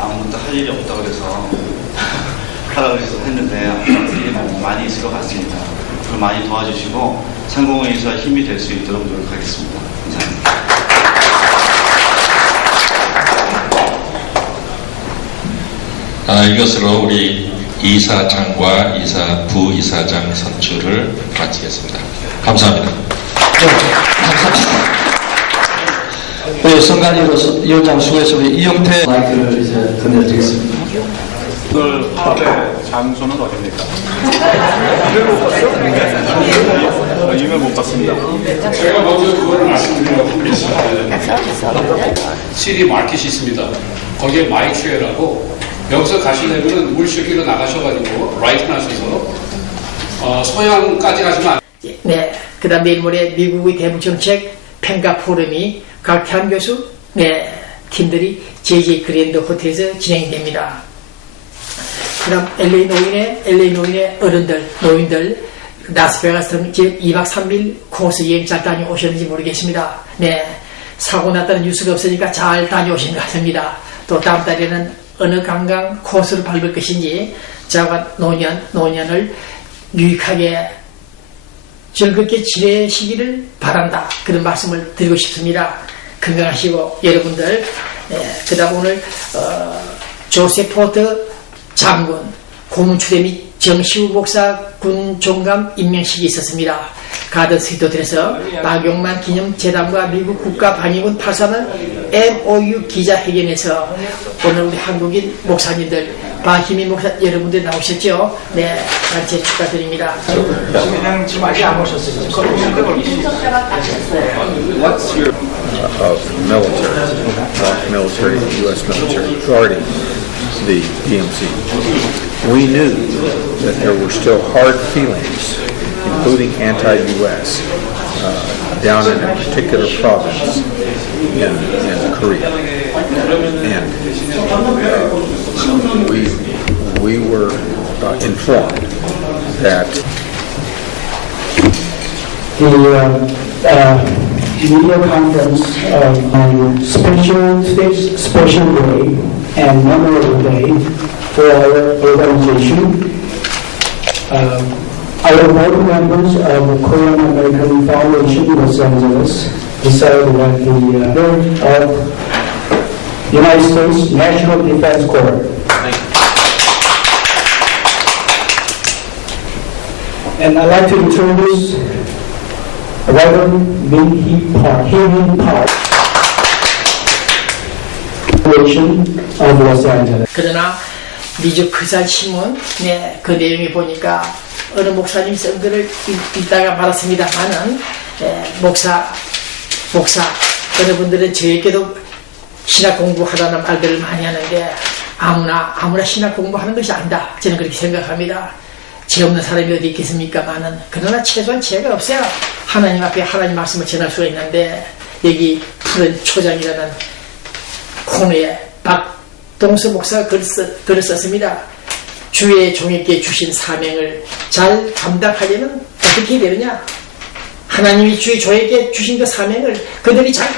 아무것도 할 일이 없다고 그래서 하라고 해서 했는데 일이 많이 있을 것 같습니다. 그걸 많이 도와주시고 상공회의사 힘이 될 수 있도록 노력하겠습니다. 감사합니다. 이것으로 우리 이사장과 부이사장 선출을 마치겠습니다. 감사합니다. 네, 선관위로서 위원장 수고했습니다. 이용태 마이크를 이제 건네드리겠습니다. 오늘 파업의 장소는 어디입니까? 이메일 못 봤습니다. 제가 먼저 그거를 말씀드리려고 CD 마켓이 있습니다. 거기에 마이트웨라고 여기서 가시려면 물쇼기로 나가셔가지고 라이트 나셔서 소양까지 가시면 안 돼요. 네, 그 다음 내일 모레 미국의 대북정책 펜가 포럼이 각태한 교수 팀들이 JJ 그랜드 호텔에서 진행이 됩니다. 그 다음 LA 노인의 노인들 라스베가스 지금 2박 3일 코스 여행 잘 다녀오셨는지 모르겠습니다. 네, 사고 났다는 뉴스가 없으니까 잘 다녀오신 것 같습니다. 또 다음 달에는 어느 관광 코스를 밟을 것인지 자가 노년을 유익하게 즐겁게 지내시기를 바란다. 그런 말씀을 드리고 싶습니다. 건강하시고 여러분들 그 다음 오늘 조셉 포트 장군 고문 추대 및 정시우 목사 군 종감 임명식이 있었습니다. 가든 스위트호텔에서 박용만 기념재단과 미국 국가방위군 8사는 MOU 기자회견에서 오늘 우리 한국인 목사님들 바히미 목사 여러분들 나오셨죠? 네, 단체 축하드립니다. 그냥 지금 아직 안 오셨어요. What's your military, U.S. military, regarding the DMZ? We knew that there were still hard feelings, including anti-U.S., down in a particular province in Korea. And we were informed that the media conference on special day and memorable day for our organization. Our board members of the Korean American Foundation Los Angeles decided that the board of United States National Defense Corps and I'd like to introduce Reverend Min-hee Park, of Los Angeles. 그러나 미주 크산 신문 그 내용이 보니까 어느 목사님 쓴 글을 읽다가 말았습니다만은 목사 여러분들은 저에게도 신학 공부하라는 말들을 많이 하는데 아무나 신학 공부하는 것이 아니다. 저는 그렇게 생각합니다. 죄 없는 사람이 어디 있겠습니까만은 그러나 최소한 죄가 없어야 하나님 앞에 하나님 말씀을 전할 수가 있는데 여기 푸른 초장이라는 코너에 박동수 목사가 글을 썼습니다. 주의 종에게 주신 사명을 잘 감당하려면 어떻게 되느냐? 하나님이 주의 종에게 주신 그 사명을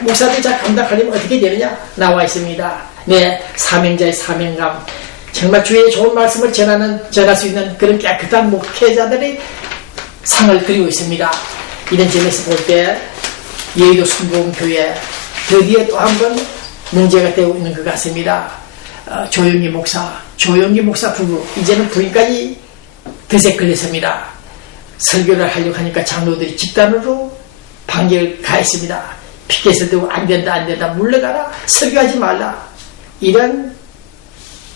목사들이 잘 감당하려면 어떻게 되느냐? 나와 있습니다. 네, 사명자의 사명감. 정말 주의 좋은 말씀을 전할 수 있는 그런 깨끗한 목회자들의 상을 그리고 있습니다. 이런 점에서 볼 때 여의도 순복음교회 드디어 또 한 번 문제가 되고 있는 것 같습니다. 조영기 목사 부부 이제는 부인까지 드세 걸렸습니다. 설교를 하려고 하니까 장로들이 집단으로 반격을 가했습니다. 피켓을 들고 안 된다 물러가라 설교하지 말라 이런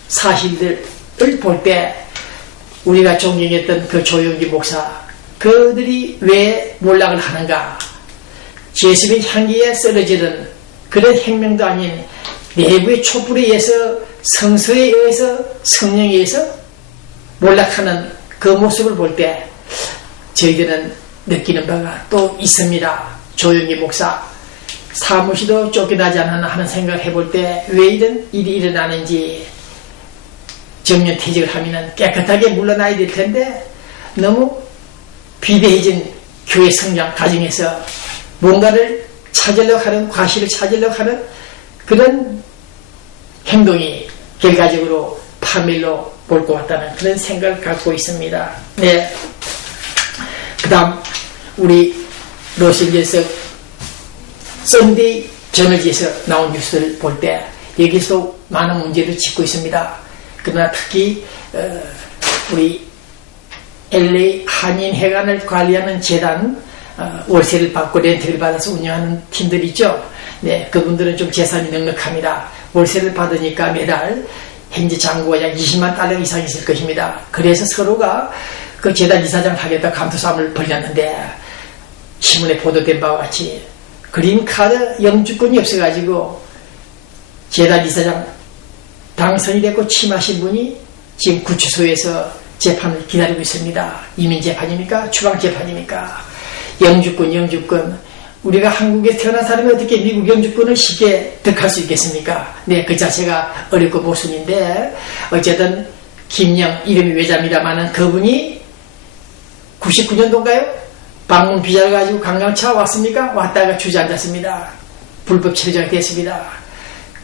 사실들을 볼 때 우리가 존경했던 그 조영기 목사 그들이 왜 몰락을 하는가? 예수의 향기에 쓰러지는 그런 행명도 아닌 내부의 촛불에 의해서 성서에 의해서 성령에 의해서 몰락하는 그 모습을 볼 때 저희들은 느끼는 바가 또 있습니다. 조영기 목사 사무실도 쫓겨나지 않았나 하는 생각을 해볼 때 왜 이런 일이 일어나는지 정년 퇴직을 하면 깨끗하게 물러나야 될 텐데 너무 비대해진 교회 성장 과정에서 뭔가를 찾으려고 하는 과실을 찾으려고 하는 그런 행동이 결과적으로 파멸로 볼 것 같다는 그런 생각을 갖고 있습니다. 네. 그 다음, 우리 로스앤젤레스 썬데이 저널지에서 나온 뉴스를 볼 때 여기서 많은 문제를 짚고 있습니다. 그러나 특히 우리 LA 한인회관을 관리하는 재단 월세를 받고 렌트를 받아서 운영하는 팀들 있죠. 네, 그분들은 좀 재산이 넉넉합니다. 월세를 받으니까 매달 현재 잔고가 약 20만 달러 이상 있을 것입니다. 그래서 서로가 그 재단 이사장 하겠다 감투싸움을 벌였는데 신문에 보도된 바와 같이 그린카드 영주권이 없어가지고 재단 이사장 당선이 됐고 취임하신 분이 지금 구치소에서 재판을 기다리고 있습니다. 이민 재판입니까? 추방 재판입니까? 영주권. 우리가 한국에 태어난 사람이 어떻게 미국 영주권을 쉽게 득할 수 있겠습니까? 네, 그 자체가 어렵고 모순인데 어쨌든 김영 이름이 외자입니다만은 그분이 99년도인가요? 방문 비자를 가지고 관광차 왔습니까? 왔다가 주저앉았습니다. 불법 체류자가 됐습니다.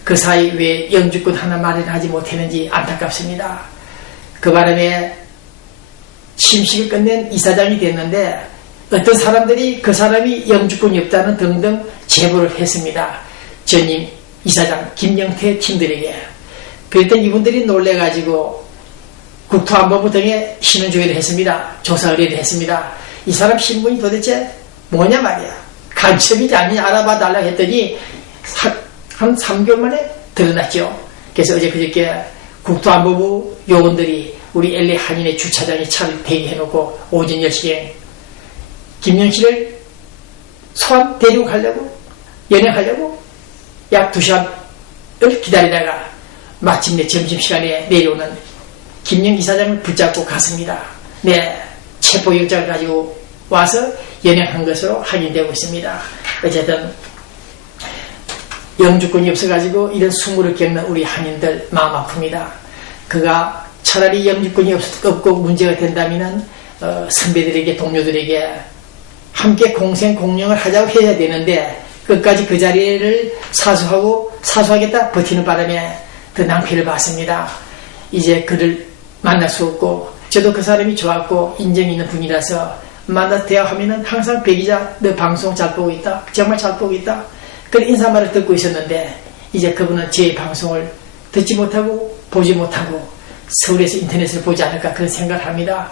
그 사이 왜 영주권 하나 마련하지 못했는지 안타깝습니다. 그 바람에 취임식을 끝낸 이사장이 됐는데 어떤 사람들이 그 사람이 영주권이 없다는 등등 제보를 했습니다. 전임 이사장 김영태 팀들에게. 그랬더니 이분들이 놀래가지고 국토안보부 등에 신원조회를 했습니다. 조사 의뢰를 했습니다. 이 사람 신분이 도대체 뭐냐 말이야. 간첩이지 아니냐 알아봐 달라고 했더니 한 3개월 만에 드러났죠. 그래서 어제 그저께 국토안보부 요원들이 우리 LA 한인의 주차장에 차를 대기해놓고 오전 10시에 김영씨를 소환 데리고 가려고 연행하려고 약 2시간을 기다리다가 마침내 점심시간에 내려오는 김영 이사장을 붙잡고 갔습니다. 네, 체포영장을 가지고 와서 연행한 것으로 확인되고 있습니다. 어쨌든 영주권이 없어가지고 이런 수모를 겪는 우리 한인들 마음 아픕니다. 그가 차라리 영주권이 없고 문제가 된다면 선배들에게 동료들에게 함께 공생 공령을 하자고 해야 되는데 끝까지 그 자리를 사수하겠다 버티는 바람에 더 낭패를 봤습니다. 이제 그를 만날 수 없고 저도 그 사람이 좋았고 인정이 있는 분이라서 만나서 대화하면은 항상 백기자 너 방송 잘 보고 있다. 정말 잘 보고 있다. 그런 인사말을 듣고 있었는데 이제 그분은 제 방송을 듣지 못하고 보지 못하고 서울에서 인터넷을 보지 않을까 그런 생각을 합니다.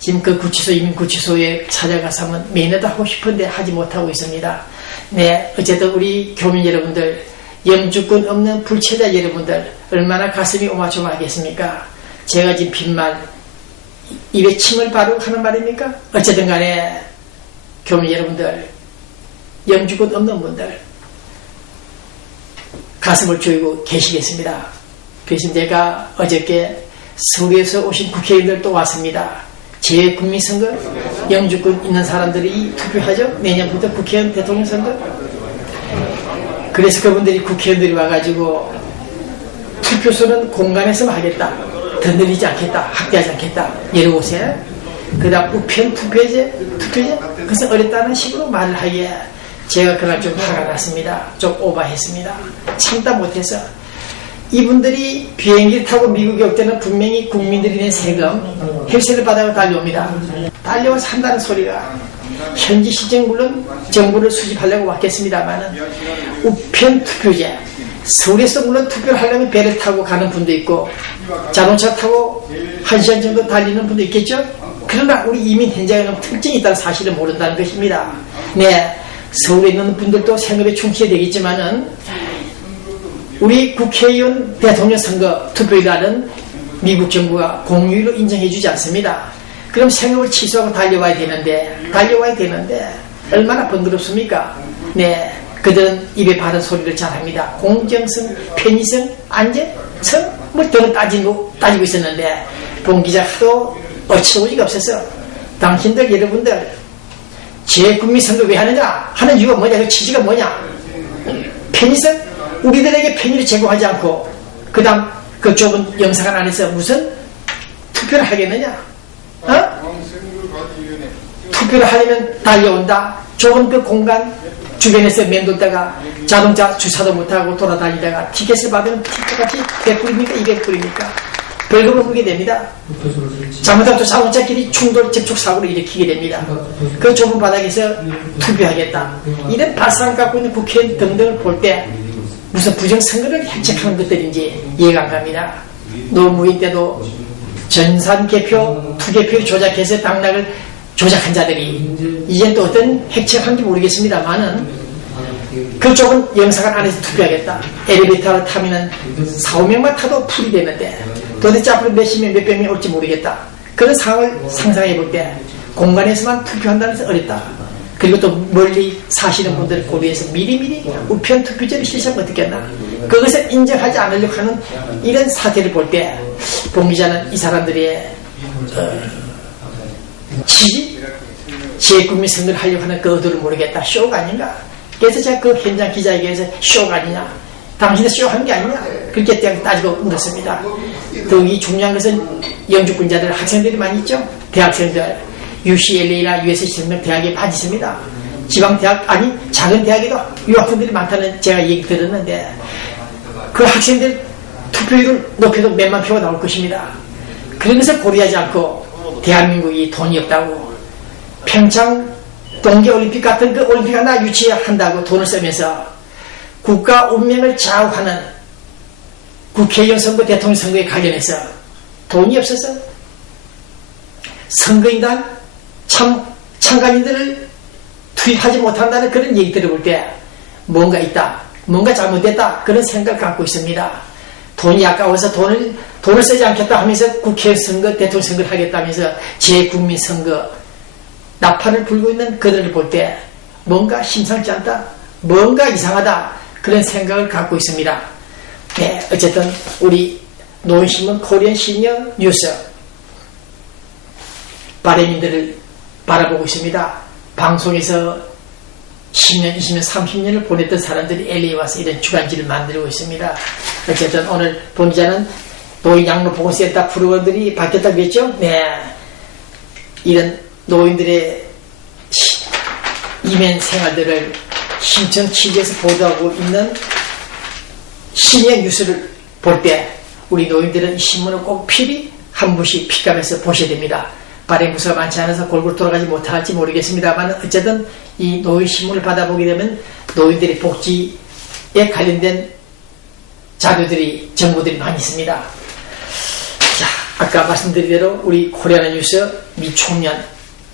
지금 그 구치소 이민구치소에 찾아가서 한번 매너도 하고 싶은데 하지 못하고 있습니다. 네, 어쨌든 우리 교민 여러분들 영주권 없는 불체자 여러분들 얼마나 가슴이 오마조마하겠습니까? 제가 지금 빈말 입에 침을 바르고 하는 말입니까? 어쨌든 간에 교민 여러분들 영주권 없는 분들 가슴을 조이고 계시겠습니다. 그래서 제가 어저께 서울에서 오신 국회의원들 또 왔습니다. 재국민선거 영주권 있는 사람들이 투표하죠. 내년부터 국회의원 대통령 선거. 그래서 그분들이 국회의원들이 와가지고 투표소는 공간에서만 하겠다. 더 늘리지 않겠다. 확대하지 않겠다. 여러 곳에. 그 다음 우편 투표제 그것은 어렵다는 식으로 말을 하기에 제가 그날 좀 화가 났습니다. 좀 오버했습니다. 참다 못해서 이분들이 비행기를 타고 미국에 올 때는 분명히 국민들이 낸 세금 헬세를 받아서 달려옵니다. 달려와서 한다는 소리가 현지 시정 물론 정보를 수집하려고 왔겠습니다만은 우편 투표제 서울에서 물론 투표를 하려면 배를 타고 가는 분도 있고 자동차 타고 1시간 정도 달리는 분도 있겠죠. 그러나 우리 이민 현장에는 특징이 있다는 사실을 모른다는 것입니다. 네, 서울에 있는 분들도 생업에 충실해야 되겠지만은 우리 국회의원 대통령 선거 투표일날은 미국 정부가 공휴일로 인정해주지 않습니다. 그럼 생업을 취소하고 달려와야 되는데 얼마나 번거롭습니까? 네, 그들은 입에 바른 소리를 잘합니다. 공정성, 편의성, 안전성 뭐 등을 따지고 있었는데 본 기자 하도 어처구니가 없어서 당신들 여러분들 재국민 선거 왜 하느냐 하는 이유가 뭐냐 그 취지가 뭐냐 편의성 우리들에게 편의를 제공하지 않고 그 다음 그 좁은 영사관 안에서 무슨 투표를 하겠느냐 투표를 하려면 달려온다 좁은 그 공간 주변에서 맴돌다가 자동차 주차도 못하고 돌아다니다가 티켓을 받으면 티켓값이 100불입니까 200불입니까 벌금을 물게 됩니다. 잘못하면 또 자동차끼리 충돌 접촉 사고를 일으키게 됩니다. 그 좁은 바닥에서 투표하겠다 이런 발상을 갖고 있는 국회의원 등등을 볼 때 무슨 부정선거를 획책하는 것들인지 이해가 안 갑니다. 노무현 때도 전산 개표, 투개표를 조작해서 당락을 조작한 자들이 이젠 또 어떤 획책한지 모르겠습니다만은 그쪽은 영사관 안에서 투표하겠다. 엘리베이터를 타면은 4~5명만 타도 풀이 되는데 도대체 앞으로 몇십 명, 몇백 명 올지 모르겠다. 그런 상황을 상상해 볼 때 공간에서만 투표한다는 것은 어렵다. 그리고 또 멀리 사시는 분들을 고려해서 미리미리 우편 투표제를 실시하면 어떻겠나. 그것을 인정하지 않으려고 하는 이런 사태를 볼 때 본 기자는 이 사람들의 취지? 재국민 선거를 하려고 하는 그 의도를 모르겠다. 쇼가 아닌가? 그래서 제가 그 현장 기자에게서 쇼가 아니냐? 당신은 쇼한 게 아니냐? 그렇게 따지고 물었습니다. 더욱이 중요한 것은 영주권자들 학생들이 많이 있죠? 대학생들. UCLA나 USC 등등 대학에 많이 있습니다. 지방대학, 아니 작은 대학에도 유학생들이 많다는 제가 얘기 들었는데 그 학생들 투표율을 높여도 몇만 표가 나올 것입니다. 그런 것을 고려하지 않고 대한민국이 돈이 없다고 평창 동계올림픽 같은 그 올림픽 하나 유치한다고 돈을 쓰면서 국가 운명을 좌우하는 국회의원 선거, 대통령 선거에 관련해서 돈이 없어서 선거인단 참관인들을 투입하지 못한다는 그런 얘기 들어볼 때 뭔가 있다, 뭔가 잘못됐다 그런 생각을 갖고 있습니다. 돈이 아까워서 돈을 쓰지 않겠다 하면서 국회의원 선거, 대통령 선거를 하겠다면서 재국민 선거 나팔을 불고 있는 그들을 볼 때 뭔가 심상치 않다, 뭔가 이상하다 그런 생각을 갖고 있습니다. 네, 어쨌든 우리 노인신문 코리안 시니어 뉴스 바레민들을 바라보고 있습니다. 방송에서 10년, 20년, 30년을 보냈던 사람들이 LA에 와서 이런 주간지를 만들고 있습니다. 어쨌든 오늘 본 기자는 노인 양로 보건센터 프로그램들이 바뀌었다고 했죠? 네. 이런 노인들의 이면 생활들을 심층 취재해서 보도하고 있는 시니어 뉴스를 볼 때 우리 노인들은 이 신문을 꼭 필히 한 번씩 픽감해서 보셔야 됩니다. 발행 부서가 많지 않아서 골고루 돌아가지 못할지 모르겠습니다만 어쨌든 이 노인 신문을 받아보게 되면 노인들의 복지에 관련된 자료들이 정보들이 많이 있습니다. 자, 아까 말씀드린 대로 우리 코리아나 뉴스 미총련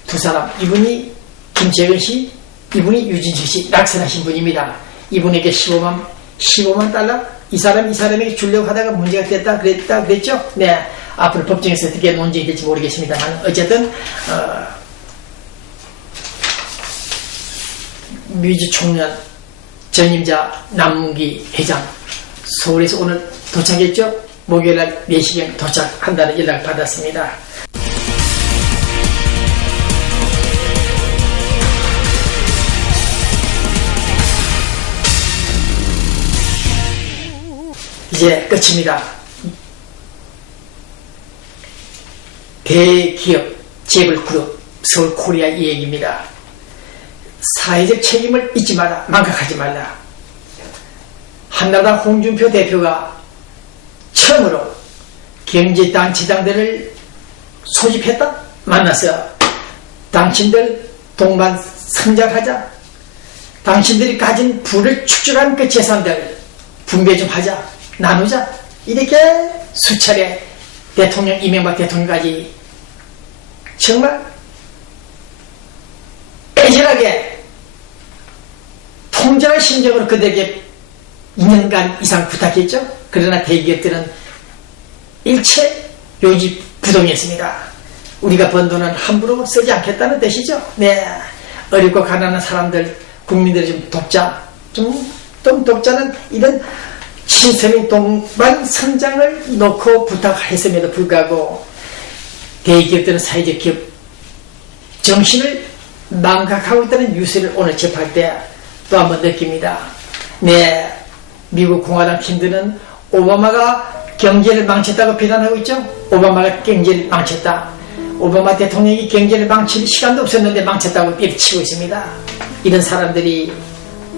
두 사람, 이분이 김재근 씨, 이분이 유진식 씨, 낙선하신 분입니다. 이분에게 15만 달러 이 사람에게 주려고 하다가 문제가 됐다 그랬죠? 네. 앞으로 법정에서 어떻게 논쟁이 될지 모르겠습니다만 어쨌든 뮤지총련 전임자 남문기 회장 서울에서 오늘 도착했죠? 목요일날 4시경 도착한다는 연락을 받았습니다. 이제 끝입니다. 대기업 재벌그룹 서울코리아 이 얘기입니다. 사회적 책임을 잊지 마라, 망각하지 말라. 한나라당 홍준표 대표가 처음으로 경제단체장들을 소집했다, 만나서 당신들 동반 성장하자, 당신들이 가진 부를 축적한 그 재산들 분배 좀 하자, 나누자, 이렇게 수차례 대통령, 이명박 대통령까지 정말 애절하게 통장의 심정으로 그들에게 2년간 이상 부탁했죠. 그러나 대기업들은 일체 요지 부동이었습니다. 우리가 번 돈은 함부로 쓰지 않겠다는 뜻이죠. 네, 어렵고 가난한 사람들, 국민들을 좀 돕자, 좀 돕자는 이런 신선민 동반 성장을 놓고 부탁했음에도 불구하고 대기업들은 사회적 기업 정신을 망각하고 있다는 뉴스를 오늘 접할 때 또 한 번 느낍니다. 네, 미국 공화당 팀들은 오바마가 경제를 망쳤다고 비난하고 있죠. 오바마가 경제를 망쳤다. 오바마 대통령이 경제를 망칠 시간도 없었는데 망쳤다고 때려치고 있습니다. 이런 사람들이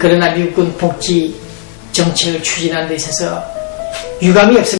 그러나 미국군 복지 정책을 추진하는 데 있어서 유감이 없습니다.